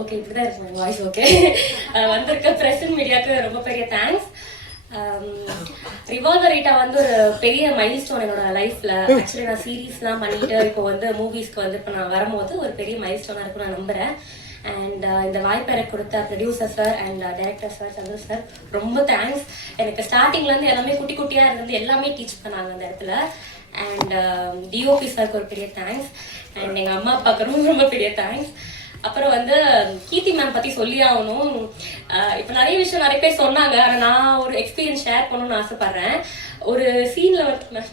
Okay, இப்படிதான் இருக்கு voice. Okay, வந்திருக்க பிரசன்ட் மீடியாவுக்கு ரொம்ப பெரிய தேங்க்ஸ். ரிவால்வர் ரீட்டா வந்து ஒரு பெரிய மைல் ஸ்டோன் என்னோட லைஃப்ல. ஆக்சுவலி நான் சீரீஸ்லாம் பண்ணிட்டு இப்போ வந்து மூவிஸ்க்கு வந்து இப்போ நான் வரும்போது ஒரு பெரிய மைல் ஸ்டோனா இருக்கும் நான் நம்புறேன். அண்ட் இந்த வாய்ப்பு எனக்கு கொடுத்த producer sir and director sir Chandra sir ரொம்ப தேங்க்ஸ். எனக்கு ஸ்டார்டிங்லேருந்து எல்லாமே குட்டி குட்டியாக இருந்து எல்லாமே டீச் பண்ணாங்க அந்த இடத்துல. அண்ட் டிஓபி சாருக்கு ஒரு பெரிய தேங்க்ஸ். அண்ட் எங்கள் அம்மா அப்பாவுக்கு ரொம்ப ரொம்ப பெரிய தேங்க்ஸ். அப்புறம் வந்து கீர்த்தி மேம் பற்றி சொல்லி ஆகணும். இப்போ நிறைய விஷயம் நிறைய பேர் சொன்னாங்க, ஆனால் நான் ஒரு எக்ஸ்பீரியன்ஸ் ஷேர் பண்ணணும்னு ஆசைப்பட்றேன். ஒரு சீனில் வந்து நான்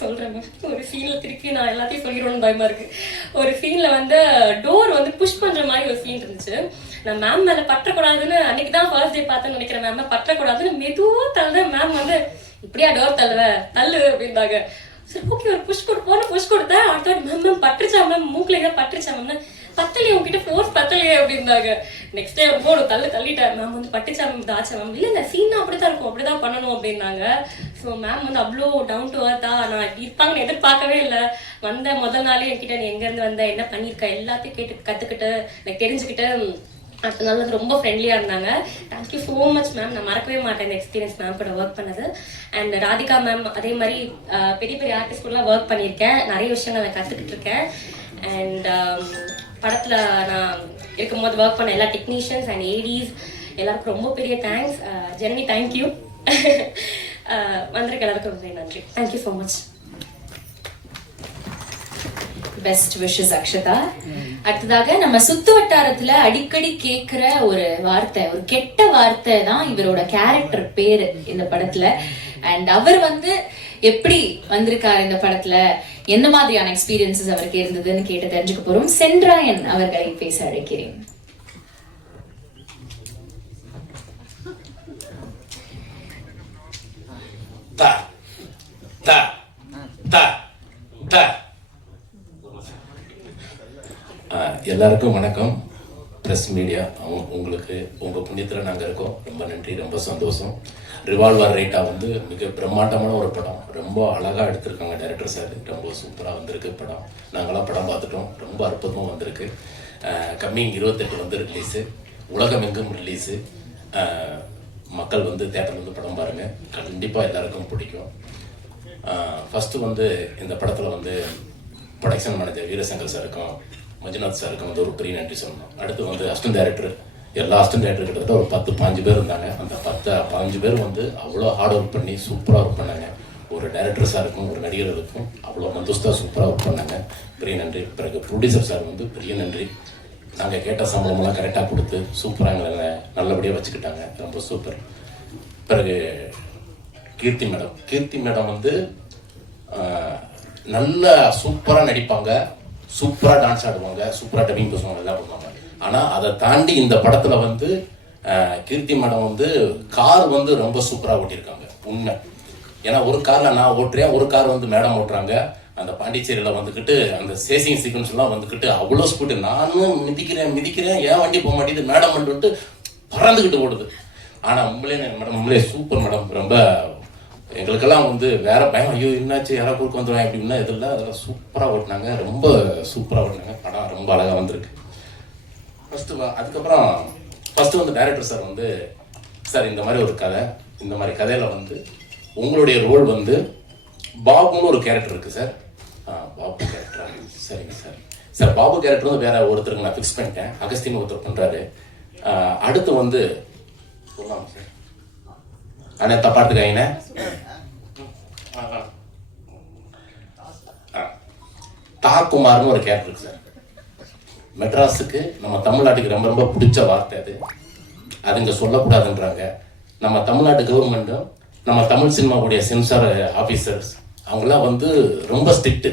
சொல்கிறேன் மேம், ஒரு சீனில் திருப்பி நான் எல்லாத்தையும் சொல்லிடணும்னு பயமாக இருக்குது. ஒரு சீனில் வந்து டோர் வந்து புஷ் பண்ணுற மாதிரி ஒரு சீன் இருந்துச்சு. நான் மேம் மேலே பற்றக்கூடாதுன்னு அன்றைக்கி தான் ஃபர்ஸ்ட் டே பார்த்தேன்னு நினைக்கிறேன். மேம் பற்றக்கூடாதுன்னு மெதுவாக தள்ள மேம் வந்து இப்படியா டோர் தள்ளு அப்படின்னாங்க. சரி ஓகே, ஒரு புஷ் கொடுத்தேன். அடுத்த மேம் மேம் பட்டுருச்சா மேம், மூக்கில் எதாவது பட்டுருச்சா மேம், பத்தலையே உங்ககிட்ட ஃபோர்ஸ் பத்தலையே அப்படின்னாங்க. நெக்ஸ்ட் டே போடும் தள்ளிட்டேன். மேம் வந்து பட்டுச்சா மேம் தாச்சா மேம், இல்லை சீனா அப்படிதான் இருக்கும், அப்படிதான் பண்ணணும் அப்படின்னாங்க. ஸோ மேம் வந்து அவ்வளோ டவுன் டு அர்த்தா நான் இப்படி இருப்பாங்கன்னு எதிர்பார்க்கவே இல்லை. வந்த முதல் நாளே என்கிட்ட நீ எங்கேருந்து வந்த, என்ன பண்ணியிருக்க எல்லாத்தையும் கேட்டு கற்றுக்கிட்டு எனக்கு தெரிஞ்சுக்கிட்டு அடுத்த நாள் வந்து ரொம்ப ஃப்ரெண்ட்லியாக இருந்தாங்க. Thank you so much ma'am. நான் மறக்கவே மாட்டேன் இந்த எக்ஸ்பீரியன்ஸ் மேம் கூட ஒர்க் பண்ணது. அண்ட் ராதிகா மேம் அதே மாதிரி பெரிய பெரிய ஆர்டிஸ்ட் கூடலாம் ஒர்க் பண்ணியிருக்கேன். நிறைய விஷயங்கள் நான் கற்றுக்கிட்டு இருக்கேன். அண்ட் படத்தில் நான் இருக்கும்போது ஒர்க் பண்ண எல்லா டெக்னீஷியன்ஸ் அண்ட் ஏடிஸ் எல்லாருக்கும் ரொம்ப பெரிய தேங்க்ஸ். Jenny thank you. வந்திருக்க எல்லாருக்கும் ரொம்ப நன்றி. Thank you so much. Best wishes Akshata. அடுத்ததாக நம்ம சுத்து வட்டாரத்துல அடிக்கடி கேட்கிற ஒரு வார்த்தை, ஒரு கெட்ட வார்த்தை தான் இவரோட கேரக்டர் பேரு இந்த படத்துல. அண்ட் அவர் வந்து எப்படி வந்திருக்காரு இந்த படத்துல, என்ன மாதிரியான எக்ஸ்பீரியன்சஸ் அவருக்கு இருந்ததுன்னு கேட்டு தெரிஞ்சுக்க போறோம். சென்றாயன் அவர்களை பேச அழைக்கிறேன். எல்லாருக்கும் வணக்கம். ப்ரெஸ் மீடியா உங்களுக்கு உங்கள் புண்ணியத்தில் நாங்கள் இருக்கோம். ரொம்ப நன்றி, ரொம்ப சந்தோஷம். ரிவால்வர் ரேட்டா வந்து மிக பிரம்மாண்டமான ஒரு படம். ரொம்ப அழகாக எடுத்திருக்காங்க டைரக்டர் சார். ரொம்ப சூப்பராக வந்திருக்கு படம். நாங்களாம் படம் பார்த்துட்டோம். ரொம்ப அற்புதமாக வந்திருக்கு. கம்மிங் 28 வந்து ரிலீஸு, உலகம் எங்கும் ரிலீஸு. மக்கள் வந்து தேட்டரில் வந்து படம் பாருங்கள், கண்டிப்பாக எல்லாருக்கும் பிடிக்கும். ஃபஸ்ட்டு வந்து இந்த படத்தில் வந்து ப்ரொடக்ஷன் மேனேஜர் வீரசங்கர் சாருக்கும் மஞ்சுநாத் சாருக்கும் வந்து ஒரு பெரிய நன்றி சொல்லணும். அடுத்து வந்து அசிஸ்டன்ட் டைரக்டர், எல்லா அசிஸ்டன்ட் டைரக்டர் கிட்டத்தட்ட ஒரு 10-15 பேர் இருந்தாங்க. அந்த 10-15 பேர் வந்து அவ்வளோ ஹார்ட் ஒர்க் பண்ணி சூப்பராக ஒர்க் பண்ணாங்க. ஒரு டைரக்டர் சாருக்கும் ஒரு நடிகர்களுக்கும் அவ்வளோ மந்தோஸ்தாக சூப்பராக ஒர்க் பண்ணாங்க. பெரிய நன்றி. பிறகு ப்ரொடியூசர் சார் வந்து பெரிய நன்றி. நாங்கள் கேட்ட சம்பளமெல்லாம் கரெக்டாக கொடுத்து சூப்பராக எங்களை நல்லபடியாக வச்சுக்கிட்டாங்க. ரொம்ப சூப்பர். பிறகு கீர்த்தி மேடம் வந்து நல்ல சூப்பராக நடிப்பாங்க, சூப்பராக டான்ஸ் ஆடுவாங்க, சூப்பராக டப்பிங் பேசுவாங்க, எல்லாம் பண்ணுவாங்க. ஆனால் அதை தாண்டி இந்த படத்தில் வந்து கீர்த்தி மேடம் வந்து கார் வந்து ரொம்ப சூப்பராக ஓட்டியிருக்காங்க. உண்மை. ஏன்னா ஒரு காரில் நான் ஓட்டுறேன், ஒரு கார் வந்து மேடம் ஓட்டுறாங்க. அந்த பாண்டிச்சேரியில் வந்துக்கிட்டு அந்த சேசிங் சீக்வன்ஸ்லாம் வந்துக்கிட்டு அவ்வளோ ஸ்பீடு. நானும் மிதிக்கிறேன், ஏன் வண்டி போக மாட்டேங்குது, மேடம் வந்துட்டு பறந்துக்கிட்டு ஓடுது. ஆனால் உண்மையிலே சூப்பர் மேடம். ரொம்ப எங்களுக்கெல்லாம் வந்து வேற பயம், ஐயோ என்னாச்சு யாராவது குறுக்க வந்துடுவாங்க அப்படின்னா எதில் அதெல்லாம் சூப்பராக ஓட்டினாங்க. ரொம்ப சூப்பராக ஓட்டினாங்க. படம் ரொம்ப அழகாக வந்திருக்கு. அதுக்கப்புறம் ஃபஸ்ட்டு வந்து டைரக்டர் சார் வந்து, சார் இந்த மாதிரி ஒரு கதை, இந்த மாதிரி கதையில் வந்து உங்களுடைய ரோல் வந்து பாபுன்னு ஒரு கேரக்டர் இருக்குது சார். பாபு கேரக்டரா? சரிங்க சார். சார் பாபு கேரக்டர் வந்து வேற ஒருத்தருக்கு நான் ஃபிக்ஸ் பண்ணிட்டேன். அகஸ்தின்னு ஒருத்தர் பண்ணுறாரு. அடுத்து வந்து சொல்லலாம் சார், ஆனால் தப்பாட்டுக்காயினே தாக்குமார்னு ஒரு கேரக்டர் இருக்கு சார். மெட்ராஸுக்கு நம்ம தமிழ்நாட்டுக்கு ரொம்ப ரொம்ப பிடிச்ச வார்த்தை அது இங்கே சொல்லக்கூடாதுன்றாங்க. நம்ம தமிழ்நாட்டு கவர்மெண்ட்டும் நம்ம தமிழ் சினிமாவுடைய சென்சார் ஆஃபீஸர்ஸ் அவங்களாம் வந்து ரொம்ப ஸ்ட்ரிக்ட்டு.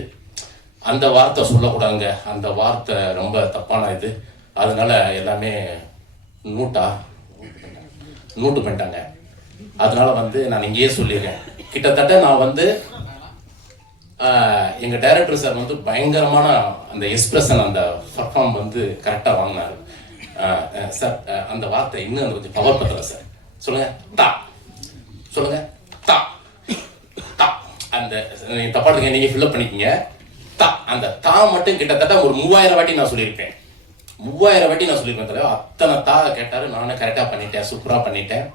அந்த வார்த்தை சொல்லக்கூடாதுங்க, அந்த வார்த்தை ரொம்ப தப்பான இது. அதனால எல்லாமே நூட்டு பண்ணிட்டாங்க. அதனால வந்து நான் இங்கேயே சொல்லியிருக்கேன். கிட்டத்தட்ட நான் வந்து எங்கள் டைரக்டர் சார் வந்து பயங்கரமான அந்த எக்ஸ்பிரஷன், அந்த பர்ஃபார்ம் வந்து கரெக்டாக வாங்கினார் சார். அந்த வார்த்தை இன்னும் கொஞ்சம் பவர் பத்தல சார். சொல்லுங்க தா, சொல்லுங்க தா தா. அந்த தப்பாட்டுக்கு நீங்கள் ஃபில்அப் பண்ணிக்கிங்க. தா, அந்த தா மட்டும் கிட்டத்தட்ட ஒரு 3000 வாட்டி நான் சொல்லியிருப்பேன். 3000 வாட்டி நான் சொல்லியிருக்கேன் தலைவர். அத்தனை கேட்டார். நானும் கரெக்டாக பண்ணிட்டேன், சூப்பராக பண்ணிட்டேன்.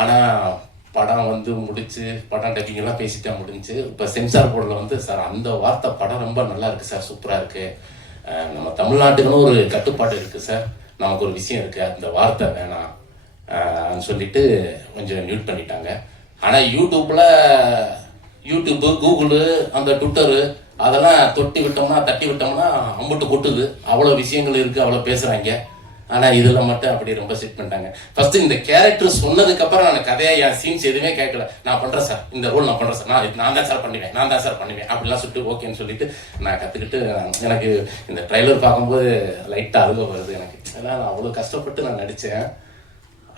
ஆனால் படம் வந்து முடிச்சு, படம் டப்பிங்கெல்லாம் பேசிட்டேன், முடிஞ்சு. இப்போ சென்சார் போர்டில் வந்து சார் அந்த வார்த்தை படம் ரொம்ப நல்லா இருக்குது சார், சூப்பராக இருக்குது, நம்ம தமிழ்நாட்டுக்குன்னு ஒரு கட்டுப்பாடு இருக்குது சார், நமக்கு ஒரு விஷயம் இருக்குது, அந்த வார்த்தை வேணாம் சொல்லிட்டு கொஞ்சம் மியூட் பண்ணிட்டாங்க. ஆனால் யூடியூப்பு, கூகுளு, அந்த ட்விட்டரு அதெல்லாம் தட்டி விட்டோம்னா அம்புட்டு கொட்டுது. அவ்வளோ விஷயங்கள் இருக்குது, அவ்வளோ பேசுகிறாங்க. ஆனால் இதில் மட்டும் அப்படி ரொம்ப செட் பண்ணிட்டாங்க. ஃபஸ்ட்டு இந்த கேரக்டர் சொன்னதுக்கப்புறம் நான் கதையை என் சீன்ஸ் எதுவுமே கேட்கல. நான் பண்ணுறேன் சார், இந்த ரோல் நான் பண்ணுறேன் சார், நான் தான் சார் பண்ணுவேன் அப்படிலாம் சொல்லிட்டு ஓகேன்னு சொல்லிட்டு நான் கற்றுக்கிட்டு, எனக்கு இந்த ட்ரைலர் பார்க்கும்போது லைட்டாக அழுக வருது எனக்கு. ஏன்னா நான் அவ்வளோ கஷ்டப்பட்டு நான் நடித்தேன்.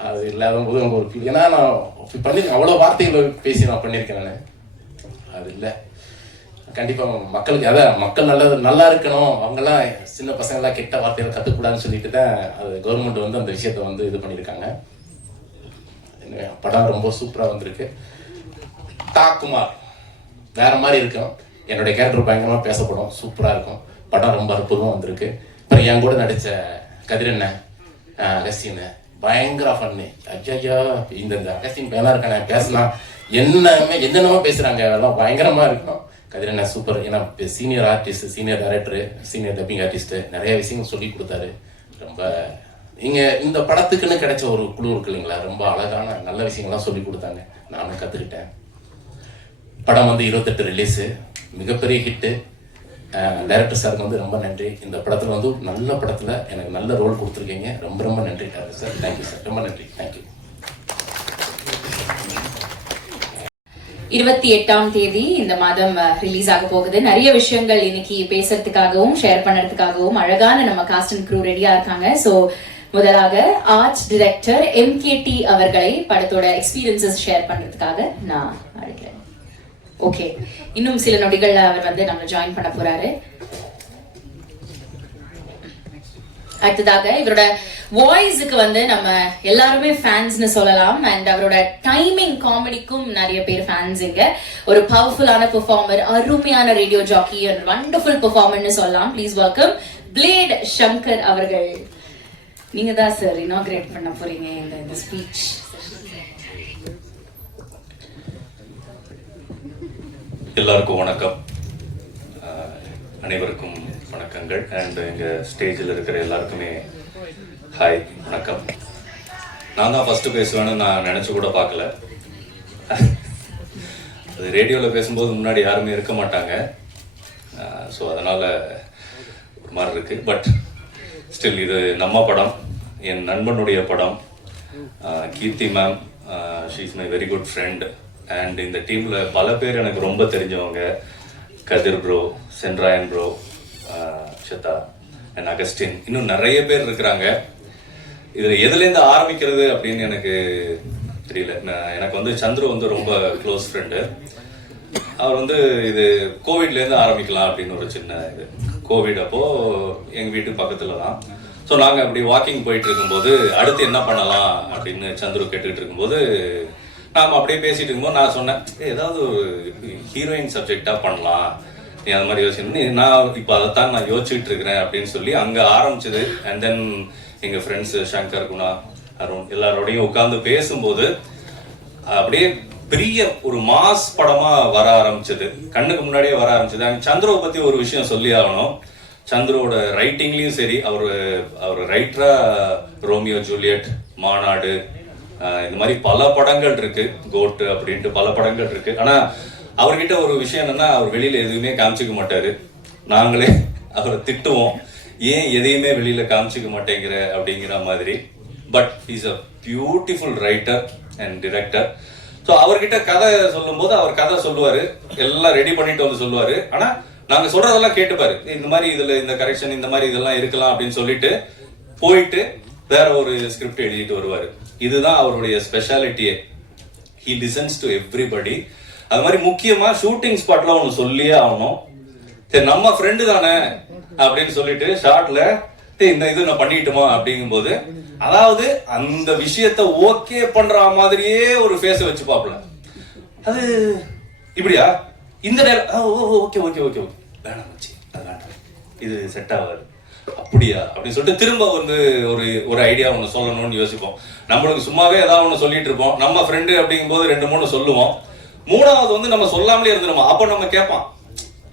அது இல்லாத போது எனக்கு ஒரு ஃபீல். ஏன்னா நான் பண்ணியிருக்கேன், அவ்வளோ வார்த்தைகளை பேசி நான் பண்ணியிருக்கேன். நான் அது இல்லை, கண்டிப்பாக மக்களுக்கு மக்கள் நல்லா இருக்கணும், அவங்கெல்லாம் சின்ன பசங்களாம் கெட்ட வார்த்தைகளை கற்றுக்கூடாதுன்னு சொல்லிட்டு தான் அது கவர்மெண்ட் வந்து அந்த விஷயத்த வந்து இது பண்ணியிருக்காங்க. படம் ரொம்ப சூப்பராக வந்திருக்கு. தாக்குமார் வேற மாதிரி இருக்கும், என்னுடைய கேரக்டர் பயங்கரமாக பேசப்படும், சூப்பராக இருக்கும். படம் ரொம்ப அற்புதமாக வந்திருக்கு. அப்புறம் என் கூட நடித்த கதிரண்ணன், அகஸ்டின் பயங்கர ஃபன்னு. ஐயா இந்த அகஸ்டின் பேனா இருக்கானே, பேசினா என்னென்னமோ பேசுகிறாங்க, அதெல்லாம் பயங்கரமாக இருக்கும். கதிரண்ணா சூப்பர். ஏன்னா senior artist, senior director, senior dubbing artist, நிறைய விஷயங்கள் சொல்லி கொடுத்தாரு. ரொம்ப இந்த படத்துக்குன்னு கிடைச்ச ஒரு குழு இருக்கு இல்லைங்களா, ரொம்ப அழகான நல்ல விஷயங்கள்லாம் சொல்லி கொடுத்தாங்க, நானும் கற்றுக்கிட்டேன். படம் வந்து 28 ரிலீஸு, மிகப்பெரிய ஹிட்டு. டைரக்டர் சாருக்கு வந்து ரொம்ப நன்றி. இந்த படத்தில் வந்து நல்ல படத்தில் எனக்கு நல்ல ரோல் கொடுத்துருக்கீங்க, ரொம்ப ரொம்ப நன்றி டைரக்டர் சார். தேங்க்யூ சார், ரொம்ப நன்றி, தேங்க்யூ. 28ஆம் தேதி இந்த மாதம் ரிலீஸ் ஆக போகுது. நிறைய விஷயங்கள் இன்னைக்கு பேசுறதுக்காகவும் ஷேர் பண்றதுக்காகவும் அழகான நம்ம காஸ்ட் அண்ட் க்ரூ ரெடியா இருக்காங்க. சோ முதலாக ஆர்ட் டைரக்டர் MKT அவர்களை படத்தோட எக்ஸ்பீரியன்சஸ் ஷேர் பண்றதுக்காக நான் அழைக்கிறேன். ஓகே, இன்னும் சில நொடிகள்ல அவர் வந்து நம்ம ஜாயின் பண்ண போறாரு. அடுத்ததாக இவரோட வாய்ஸுக்கு வந்து நம்ம எல்லாருமே ஃபேன்ஸ்னு சொல்லலாம். அண்ட் அவரோட டைமிங் காமெடிக்கும் நிறைய பேர் ஃபேன்ஸ். இங்க ஒரு பவர்ஃபுல்லான பெர்ஃபார்மர், அருமையான ரேடியோ ஜாக்கி, ஒரு வண்டர்ஃபுல் பெர்ஃபார்மர்னு சொல்லலாம். ப்ளீஸ் வெல்கம் பிளேட் சங்கர் அவர்கள். நீங்க தான் சார் இனாகிரேட் பண்ண போறீங்க இந்த ஸ்பீச். எல்லாருக்கும் வணக்கம், அனைவருக்கும் வணக்கங்கள். அண்ட் இங்கே ஸ்டேஜில் இருக்கிற எல்லாருக்குமே ஹாய், வணக்கம். நான் தான் ஃபஸ்ட்டு பேசுவேன்னு நான் நினச்சி கூட பார்க்கல. அது ரேடியோவில் பேசும்போது முன்னாடி யாருமே இருக்க மாட்டாங்க. ஸோ அதனால் ஒரு மாதிரி இருக்குது. பட் ஸ்டில் இது நம்ம படம், என் நண்பனுடைய படம். Keerthy ma'am, she is my very good friend. And இந்த டீமில் பல பேர் எனக்கு ரொம்ப தெரிஞ்சவங்க. Kathir bro, Sendrayan bro, Akshata and Augustin, இன்னும் நிறைய பேர் இருக்கிறாங்க. இதில் எதுலேருந்து ஆரம்பிக்கிறது அப்படின்னு எனக்கு தெரியல. எனக்கு வந்து சந்துரு வந்து ரொம்ப க்ளோஸ் ஃப்ரெண்டு. அவர் வந்து இது கோவிட்லேருந்து ஆரம்பிக்கலாம் அப்படின்னு ஒரு சின்ன இது. கோவிட் அப்போது எங்கள் வீட்டுக்கு பக்கத்தில் தான். ஸோ நாங்கள் அப்படி வாக்கிங் போயிட்டு இருக்கும்போது அடுத்து என்ன பண்ணலாம் அப்படின்னு சந்துரு கேட்டுக்கிட்டு இருக்கும்போது நாம் அப்படியே பேசிகிட்டு இருக்கும்போது நான் சொன்னேன், ஏதாவது ஒரு ஹீரோயின் சப்ஜெக்டாக பண்ணலாம், நீ அது மாதிரி யோசிக்கணும், நான் இப்போ அதைத்தான் நான் யோசிச்சுட்டு இருக்கிறேன் அப்படின்னு சொல்லி அங்கே ஆரம்பிச்சது. அண்ட் தென் எங்கள் ஃப்ரெண்ட்ஸு சங்கர், குணா, அருண் எல்லாரோடையும் உட்காந்து பேசும்போது அப்படியே பெரிய ஒரு மாஸ் படமாக வர ஆரம்பிச்சது, கண்ணுக்கு முன்னாடியே வர ஆரம்பிச்சது. அண்ட் சந்துருவை பற்றி ஒரு விஷயம் சொல்லி ஆகணும். சந்துருவோட ரைட்டிங்லேயும் சரி, அவர் ரைட்டராக ரோமியோ ஜூலியட், மாநாடு, இந்த மாதிரி பல படங்கள் இருக்கு, கோட்டு அப்படின்ட்டு பல படங்கள் இருக்கு. ஆனால் அவர்கிட்ட ஒரு விஷயம் என்னன்னா, அவர் வெளியில எதுவுமே காமிச்சிக்க மாட்டாரு. நாங்களே அவரை திட்டுவோம், ஏன் எதையுமே வெளியில காமிச்சிக்க மாட்டேங்கிற அப்படிங்கிற மாதிரி. But is a beautiful writer and director. So அவர்கிட்ட கதை சொல்லும்போது அவர் கதை சொல்லுவாரு, எல்லாம் ரெடி பண்ணிட்டு வந்து சொல்லுவாரு. ஆனால் நாங்க சொல்றதெல்லாம் கேட்டுப்பாரு, இந்த மாதிரி இதுல இந்த கரெக்ஷன் இந்த மாதிரி இதெல்லாம் இருக்கலாம் அப்படின்னு சொல்லிட்டு போயிட்டு வேற ஒரு ஸ்கிரிப்ட் எழுதிட்டு வருவாரு. இதுதான் அவருடைய ஸ்பெஷாலிட்டியே. He listens to everybody. அது மாதிரி முக்கியமா ஷூட்டிங் ஸ்பாட்ல ஒன்று சொல்லியே ஆகணும். சரி நம்ம ஃப்ரெண்டு தானே அப்படின்னு சொல்லிட்டு ஷார்ட்ல இந்த இது நான் பண்ணிட்டுமா அப்படிங்கும்போது, அதாவது அந்த விஷயத்த ஓகே பண்ற மாதிரியே ஒரு ஃபேஸை வச்சு பாப்பல. அது இப்படியா இந்த ஓகே ஓகே ஓகே ஓகே வேணாம் வச்சு அது வேண்டாம், இது செட் ஆகாது அப்படியா அப்படின்னு சொல்லிட்டு திரும்ப வந்து ஒரு ஐடியா ஒன்று சொல்லணும்னு யோசிப்போம். நம்மளுக்கு சும்மாவே ஏதாவது ஒன்று சொல்லிட்டு இருப்போம். நம்ம ஃப்ரெண்டு அப்படிங்கும்போது 2-3 சொல்லுவோம். 3வது வந்து நம்ம சொல்லாமலே இருந்துருமா. அப்போ நம்ம கேட்பான்,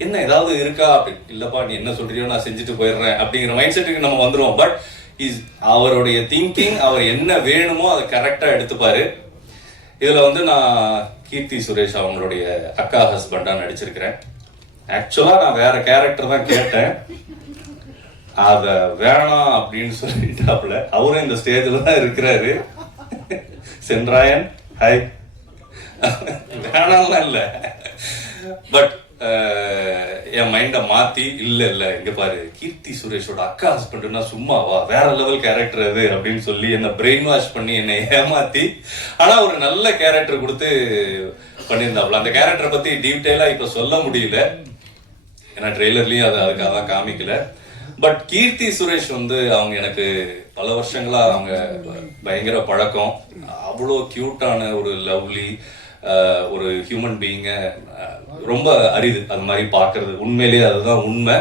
என்ன ஏதாவது இருக்கா அப்படி. இல்லப்பா நீ என்ன சொல்றியோ நான் செஞ்சுட்டு போயிடுறேன் அப்படிங்கிற மைண்ட் செட்டுக்கு நம்ம வந்துடுவோம். பட் அவருடைய திங்கிங், அவர் என்ன வேணுமோ அதை கரெக்டா எடுத்துப்பாரு. இதுல வந்து நான் கீர்த்தி சுரேஷ் அவங்களுடைய அக்கா ஹஸ்பண்டா நடிச்சிருக்கிறேன். ஆக்சுவலா நான் வேற கேரக்டர் தான் கேட்டேன், அத வேணாம் அப்படின்னு சொல்லிட்டாப்ல. அவரும் இந்த ஸ்டேஜ்ல தான் இருக்கிறாரு. சென்றாயன் ஹாய். வேணாம்லாம் இல்ல, பட் என் மைண்ட மாத்தி இல்ல இங்க பாரு கீர்த்தி சுரேஷோட அக்கா ஹஸ்பண்ட்னா சும்மாவா, வேற லெவல் கேரக்டர் அது அப்படின்னு சொல்லி என்ன பிரெயின் வாஷ் பண்ணி என்னை ஏமாத்தி, ஆனா ஒரு நல்ல கேரக்டர் கொடுத்து பண்ணியிருந்தாப்ல. அந்த கேரக்டரை பத்தி டீட்டெயிலா இப்ப சொல்ல முடியல, ஏன்னா ட்ரெய்லர்லயும் அதுக்காக தான் காமிக்கல. பட் கீர்த்தி சுரேஷ் வந்து அவங்க எனக்கு பல வருஷங்களா அவங்க பயங்கர பழக்கம். அவ்வளோ கியூட்டான ஒரு லவ்லி ஒரு ஹியூமன் பீயிங்க ரொம்ப அரிது அது மாதிரி பாக்குறது. உண்மையிலேயே அதுதான் உண்மை.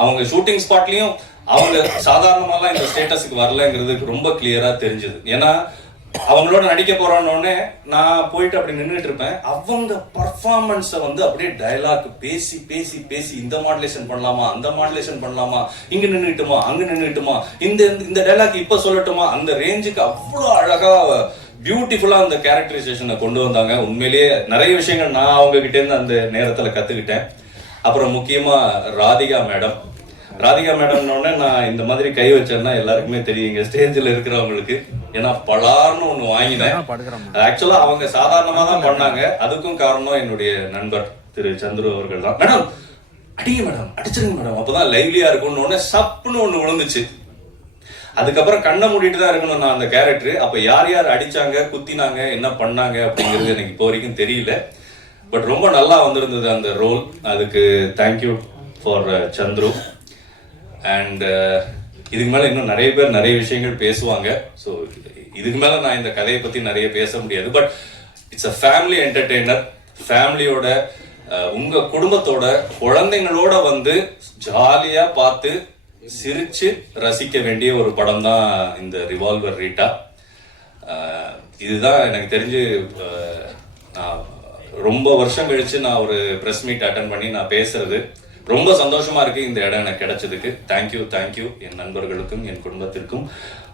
அவங்க ஷூட்டிங் ஸ்பாட்லயும் அவங்க சாதாரணமாலாம் இந்த ஸ்டேட்டஸுக்கு வரலங்கிறது ரொம்ப கிளியரா தெரிஞ்சது. ஏன்னா அவங்களோட நடிக்க போறோன்னே நான் போயிட்டு அப்படி நின்றுட்டு இருப்பேன். அவங்க பர்ஃபார்மன்ஸை வந்து அப்படியே டயலாக் பேசி பேசி பேசி இந்த மாடுலேஷன் பண்ணலாமா, அந்த மாடுலேஷன் பண்ணலாமா, இங்க நின்றுட்டுமா அங்க நின்றுட்டுமா, இந்த டயலாக் இப்ப சொல்லட்டுமா, அந்த ரேஞ்சுக்கு அவ்வளோ அழகா பியூட்டிஃபுல்லா அந்த கேரக்டரைசேஷனை கொண்டு வந்தாங்க. உண்மையிலேயே நிறைய விஷயங்கள் நான் அவங்க கிட்டே இருந்து அந்த நேரத்துல கத்துக்கிட்டேன். அப்புறம் முக்கியமா ராதிகா மேடம்னோடனே நான் இந்த மாதிரி கை வச்சேன்னா எல்லாருக்குமே தெரியும் இங்க ஸ்டேஜ்ல இருக்கிறவங்களுக்கு. ஏன்னா பலார்னு ஒண்ணு வாங்கினேன். ஆக்சுவலா அவங்க சாதாரணமா தான் பண்ணாங்க. அதுக்கும் காரணம் என்னுடைய நண்பர் திரு சந்துரு அவர்கள் தான். மேடம் அடிங்க மேடம், அடிச்சிருங்க மேடம், அப்பதான் லைவ்லியா இருக்கும்னு சப்புன்னு ஒண்ணு விழுந்துச்சு. அதுக்கப்புறம் கண்ணை மூடிட்டு தான் இருக்கணும் நான் அந்த கேரக்டர். அப்ப யார் யார் அடிச்சாங்க, குத்தினாங்க, என்ன பண்ணாங்க அப்படிங்கிறது எனக்கு இப்போ வரைக்கும் தெரியல. பட் ரொம்ப நல்லா வந்திருந்தது அந்த ரோல். அதுக்கு தேங்க்யூ ஃபார் சந்துரு. அண்ட் இதுக்கு மேல இன்னும் நிறைய பேர் நிறைய விஷயங்கள் பேசுவாங்க. ஸோ இதுக்கு மேல நான் இந்த கதையை பத்தி நிறைய பேச முடியாது. But it's a family entertainer. ஃபேமிலியோட உங்க குடும்பத்தோட குழந்தைங்களோட வந்து ஜாலியா பார்த்து சிரிச்சு ரசிக்க வேண்டிய ஒரு படம் தான் இந்த ரிவால்வர் ரீட்டா. இதுதான் எனக்கு தெரிஞ்சு நான் ரொம்ப வருஷம் கழிச்சு நான் ஒரு பிரஸ் மீட் அட்டன் பண்ணி நான் பேசுறது. ரொம்ப சந்தோஷமா இருக்கு இந்த இடம் எனக்கு கிடைச்சதுக்கு. தேங்க்யூ என் நண்பர்களுக்கும் என் குடும்பத்திற்கும்,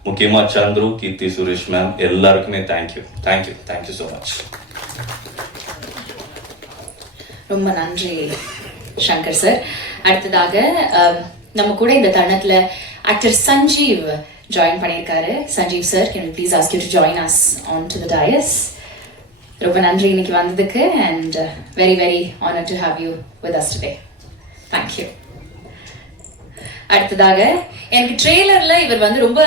முக்கியமா சந்துரு, கீர்த்தி சுரேஷ் மேம் எல்லாருக்குமே தேங்க்யூ ஸோ மச். ரொம்ப நன்றி சங்கர் சார். அடுத்ததாக நம்ம கூட இந்த தருணத்துல ஆக்டர் சஞ்சீவ் ஜாயின் பண்ணியிருக்காரு. Sanjeev sir, can we please ask you to join us onto the dais? ரொம்ப நன்றி இன்னைக்கு வந்ததுக்கு and very very honored to have you with us today. Thank you. அடுத்ததாக எனக்கு ட்ரெய்லர்ல இவர் வந்து ரொம்ப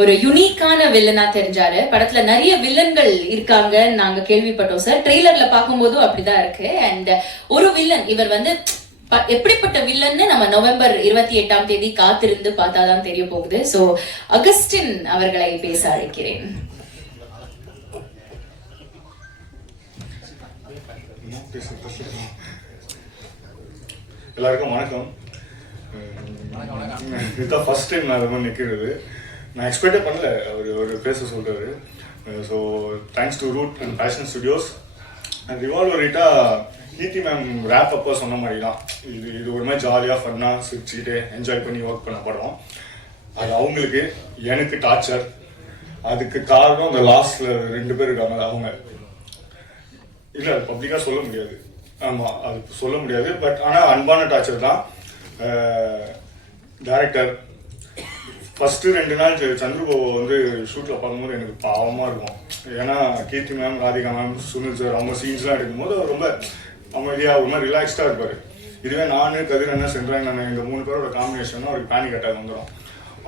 ஒரு யுனிக்கான வில்லனா தெரிஞ்சாரு. படத்துல நிறைய வில்லன்கள் இருக்காங்க நாங்க கேள்விப்பட்டோம் சார். ட்ரெய்லர்ல பார்க்கும்போதும் அப்படிதான் இருக்கு. அண்ட் ஒரு வில்லன் இவர் வந்து எப்படிப்பட்ட வில்லன்னு நம்ம நவம்பர் 28ஆம் தேதி காத்திருந்து பார்த்தாதான் தெரிய போகுது. சோ அகஸ்டின் அவர்களை பேச அழைக்கிறேன். எல்லாருக்கும் வணக்கம். இதுதான் ஃபர்ஸ்ட் டைம் நான் அது மாதிரி நிற்கிறது. நான் எக்ஸ்பெக்டே பண்ணல அவர் ஒரு பேச சொல்கிறாரு. So thanks to Route and Passion Studios. Revolver Rita Keerthy ma'am wrap அப்போ சொன்ன மாதிரி தான். இது ஒரு மாதிரி ஜாலியாக ஃபன்னாக சிரிச்சுக்கிட்டு என்ஜாய் பண்ணி ஒர்க் பண்ண படம். அது அவங்களுக்கு எனக்கு டார்ச்சர். அதுக்கு காரணம் அந்த லாஸ்ட்ல 2 பேர் இருக்காங்க. அவங்க இல்லை அது பப்ளிக்காக சொல்ல முடியாது. ஆமாம் அது சொல்ல முடியாது. பட் ஆனால் அன்பான டார்ச்சர் தான். டைரக்டர் ஃபஸ்ட்டு 2 நாள் சந்திரபாபு வந்து ஷூட்டில் பார்க்கும்போது எனக்கு பாவமாக இருக்கும். ஏன்னா Keerthy ma'am, Radhika ma'am, Sunil sir அவங்க சீன்ஸ்லாம் எடுக்கும்போது அவர் ரொம்ப அமைதியாக ஒரு மாதிரி ரிலாக்ஸ்டாக இருப்பார். இதுவே நான், கதிர் அண்ணன், சென்ட்ராயன் அண்ணன் இந்த 3 பேரோட காம்பினேஷன் அவருக்கு பேனிக் அட்டாக் வந்துடும்.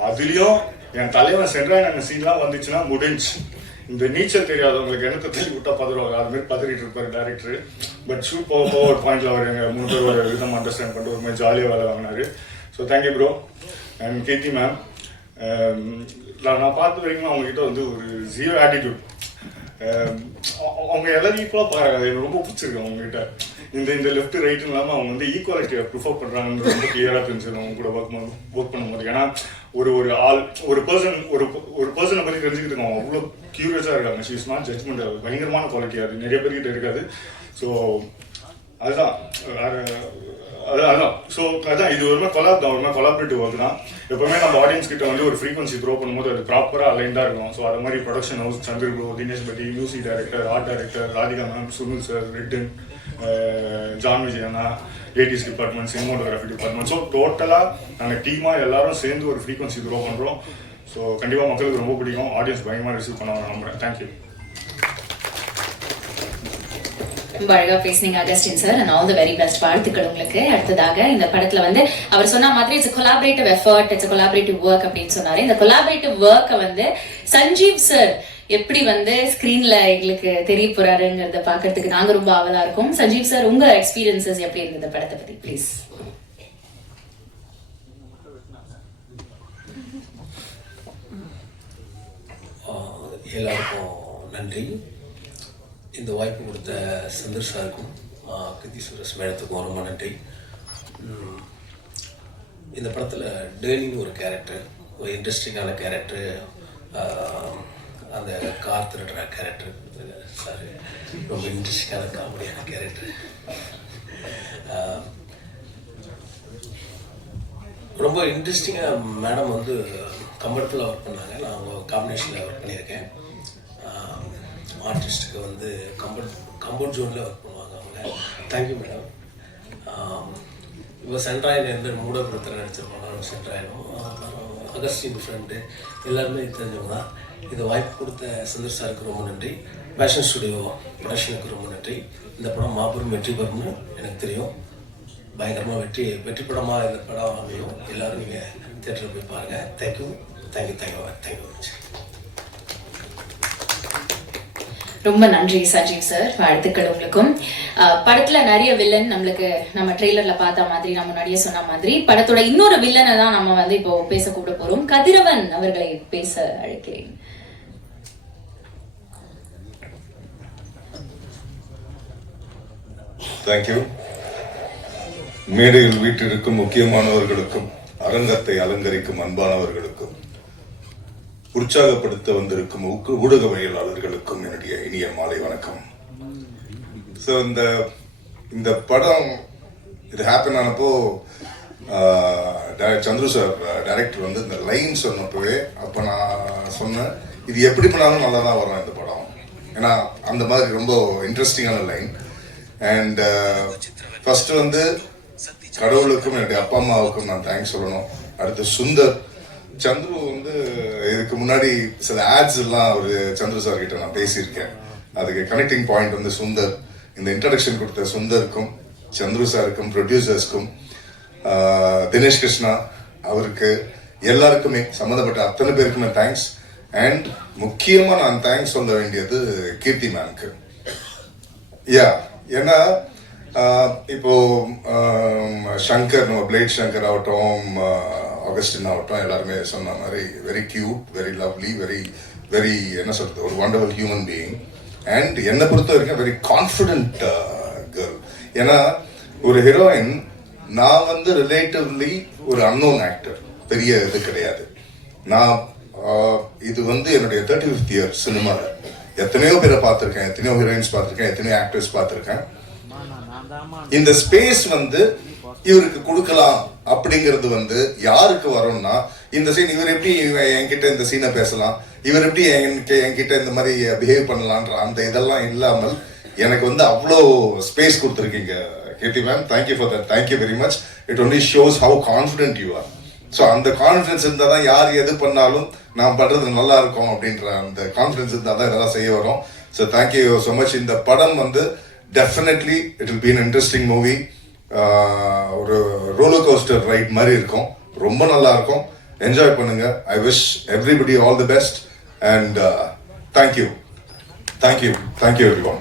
அதுலேயும் என் தலைவன் சென்ட்ராயன் அண்ணன் சீன்லாம் வந்துச்சுன்னா முடிஞ்சு. இந்த நீச்சல் தெரியாதவங்களுக்கு எனக்கு தள்ளி விட்டா பதறுவாங்க. அது மாதிரி பதறிட்டு இருப்பாரு டேரக்டர். பட் ஷூட் போக ஒரு பாயிண்ட்ல அவர் எங்கள் 3 பேர் ஒரு விதம் அண்டர்ஸ்டாண்ட் பண்ணிட்டு ஒரு மாதிரி ஜாலியாக வேலை வாங்கினாரு. So thank you bro. And Keerthy ma'am, நான் பார்த்த வரைக்கும் அவங்ககிட்ட வந்து ஒரு 0 ஆட்டிடியூட். அவங்க எல்லாரும் ஈக்குவலாக பாருங்க. எனக்கு ரொம்ப பிடிச்சிருக்கு அவங்ககிட்ட. இந்த லெஃப்ட் ரைட் இல்லாமல் அவங்க வந்து ஈக்குவாலிட்டியை ப்ரிஃபர் பண்ணுறாங்கன்னு ரொம்ப கிளியராக தெரிஞ்சது அவங்க கூட ஒர்க் பண்ணும்போது. ஏன்னா ஒரு பர்சனை பற்றி தெரிஞ்சுக்கிட்டு அவங்க அவ்வளோ க்யூரியஸாக இருக்காங்க. She is not judgement. பயங்கரமான குவாலிட்டி அது நிறைய பேர்கிட்ட இருக்காது. ஸோ அதுதான் ஸோ அதான் இது ஒரு மாதிரி கொலாபரேட்டிவ் ஒர்க் தான். எப்பவுமே நம்ம ஆடியன்ஸ் கிட்ட வந்து ஒரு ஃப்ரீக்வன்சி த்ரோ பண்ணும்போது அது ப்ராப்பராக அலைண்டாக இருக்கும். ஸோ அது மாதிரி production house, Chandra bro, Dinesh பட்டி, music director, art director, Radhika ma'am, Sunil sir, ரெட்டன், ஜான் விஜயண்ணா, ADS department, cinematography department. So டோட்டலாக நாங்கள் டீமாக எல்லாரும் சேர்ந்து ஒரு ஃப்ரீக்வன்சி த்ரோ பண்ணுறோம். ஸோ கண்டிப்பாக மக்களுக்கு ரொம்ப பிடிக்கும். ஆடியன்ஸ் பயங்கரமாக ரிசீவ் பண்ணுவாங்க நம்புறேன். தேங்க்யூ. ரொம்ப அழகா பேசுனீங்க Augustine sir, and all the very best. வாழ்த்துக்கள் உங்களுக்கு. அடுத்ததாக இந்த படத்துல வந்து அவர் சொன்ன மாதிரி it's collaborative effort, it's collaborative work அப்படின்னு சொன்னாரு. இந்த கொலாபரேட்டிவ் ஒர்க்கை வந்து சஞ்சீவ் சார் எப்படி வந்து ஸ்கிரீன்ல எங்களுக்கு தெரிய போறாருங்கிறத பாக்குறதுக்கு நாங்க ரொம்ப ஆவலா இருக்கோம். சஞ்சீவ் சார், உங்க எக்ஸ்பீரியன்சஸ் எப்படி இருந்தது படத்தை பத்தி ப்ளீஸ்? எல்லாருக்கும் நன்றி. இந்த வாய்ப்பு கொடுத்த சந்தர் சாருக்கும் கிருதி சுரேஷ் மேடத்துக்கும் ரொம்ப நன்றி. இந்த படத்தில் டேனின்னு ஒரு கேரக்டர், ஒரு இன்ட்ரெஸ்டிங்கான கேரக்டர், அந்த கார் திருடுற கேரக்டர் சார் ரொம்ப இன்ட்ரெஸ்டிங்கான காமெடியான கேரக்டர். ரொம்ப இன்ட்ரெஸ்டிங்காக மேடம் வந்து கம்ஃபர்டபுளாக ஒர்க் பண்ணாங்க. நான் அவங்க காம்பினேஷனில் ஒர்க் பண்ணியிருக்கேன். ஆர்டிஸ்ட்டுக்கு வந்து கம்ஃபர்ட் ஜோனில் ஒர்க் பண்ணுவாங்க அவங்க. Thank you madam. இப்போ சென்ட்ராயிலேருந்து மூடபுரத்தில் நடிச்சிருப்பாங்க. சென்ட்ராயிலும் அகஸ்டின் ஃப்ரெண்டு எல்லாருமே தெரிஞ்சவங்க தான். இந்த வாய்ப்பு கொடுத்த சந்தர் சாருக்கு ரொம்ப நன்றி. பேஷன் ஸ்டுடியோ ப்ரொடக்ஷனுக்கு ரொம்ப நன்றி. இந்த படம் மாபெரும் வெற்றி பெறும்னு எனக்கு தெரியும். பயங்கரமாக வெற்றி படமாக இந்த படம் அமையும். எல்லோரும் நீங்கள் தியேட்டரில் போய் பாருங்கள். தேங்க்யூ. ரொம்ப நன்றி சஞ்சீவ் சார், வாழ்த்துக்கள் உங்களுக்கும். படத்துல நிறைய வில்லன் நம்ம ட்ரெய்லர்ல பார்த்த மாதிரி, நம்ம முன்னாடியே சொன்ன மாதிரி படத்தோட இன்னொரு வில்லனை தான் நம்ம வந்து இப்போ பேச கூப்பிட போறோம். கதிரவன் அவர்களை பேச அழைக்கிறேன். தேங்க்யூ. மேடையில் வீட்டிற்கும் முக்கியமானவர்களுக்கும், அரங்கத்தை அலங்கரிக்கும் அன்பானவர்களுக்கும், உற்சாகப்படுத்த வந்திருக்கும் ஊடகவியலாளர்களுக்கும் என்னுடைய இனிய மாலை வணக்கம். ஸோ இந்த படம் இது ஹேப்பன் ஆனப்போ சந்துரு சார் டைரக்டர் வந்து இந்த லைன் சொன்னப்பவே அப்போ நான் சொன்னேன், இது எப்படி பண்ணாலும் நல்லா தான் வரும் இந்த படம். ஏன்னா அந்த மாதிரி ரொம்ப இன்ட்ரெஸ்டிங்கான லைன். அண்ட் ஃபர்ஸ்ட் வந்து கடவுளுக்கும் என்னுடைய அப்பா அம்மாவுக்கும் நான் தேங்க்ஸ் சொல்லணும். அடுத்து சுந்தர், சந்துரு வந்து இதுக்கு முன்னாடி சில ஆட்ஸ் எல்லாம் ஒரு சந்துரு சார் கிட்ட நான் பேசியிருக்கேன். அதுக்கு கனெக்டிங் பாயிண்ட் வந்து சுந்தர். இந்த இன்ட்ரடக்ஷன் கொடுத்த சுந்தருக்கும், சந்துரு சாருக்கும், ப்ரொடியூசர்ஸ்க்கும், தினேஷ் கிருஷ்ணா அவருக்கு, எல்லாருக்குமே சம்மந்தப்பட்ட அத்தனை பேருக்குமே தேங்க்ஸ். அண்ட் முக்கியமா நான் தேங்க்ஸ் சொல்ல வேண்டியது கீர்த்தி மேம்க்கு. ஏன்னா இப்போ சங்கர், பிளேட் சங்கர் ஆகட்டும், ஆகஸ்டின் ஆகட்டும், எல்லாருமே சொன்ன மாதிரி very cute, very lovely, very என்ன சொல்றது, ஒரு வண்டர்ஃபுல் ஹியூமன் பீயிங். அண்ட் என்னை பொறுத்த வரைக்கும் வெரி கான்ஃபிடென்ட் கேர்ள். ஏன்னா ஒரு ஹீரோயின், நான் வந்து ரிலேட்டிவ்லி ஒரு அன்னோன் ஆக்டர், பெரிய இது கிடையாது. நான் இது வந்து என்னுடைய 35th இயர் சினிமாவில் எத்தனையோ பேரை பார்த்துருக்கேன், எத்தனையோ ஹீரோயின்ஸ் பார்த்துருக்கேன், எத்தனையோ ஆக்டர்ஸ் பார்த்துருக்கேன். இந்த ஸ்பேஸ் வந்து இவருக்கு கொடுக்கலாம் அப்படிங்கிறது வந்து யாருக்கு வரும்னா, இந்த சீன் இவர் எப்படி என்கிட்ட இந்த சீனை பேசலாம், இவர் எப்படி என்கிட்ட இந்த மாதிரி பிஹேவ் பண்ணலான்ற அந்த இதெல்லாம் இல்லாமல் எனக்கு வந்து அவ்வளோ ஸ்பேஸ் கொடுத்துருக்கீங்க Keerthy ma'am. Thank you for that. Thank you very much. It only shows how confident you are. So அந்த கான்ஃபிடன்ஸ் இருந்தால் தான் யார் எது பண்ணாலும் நான் பண்ணுறது நல்லா இருக்கும் அப்படின்ற அந்த கான்ஃபிடன்ஸ் இருந்தால் தான் இதெல்லாம் செய்ய வரும். So thank you so much. இந்த படம் வந்து definitely it will be an interesting movie. ஒரு ரோலர் கோஸ்டர் ரைட் மாதிரி இருக்கும், ரொம்ப நல்லா இருக்கும். என்ஜாய் பண்ணுங்க. I wish everybody all the best and thank you everyone.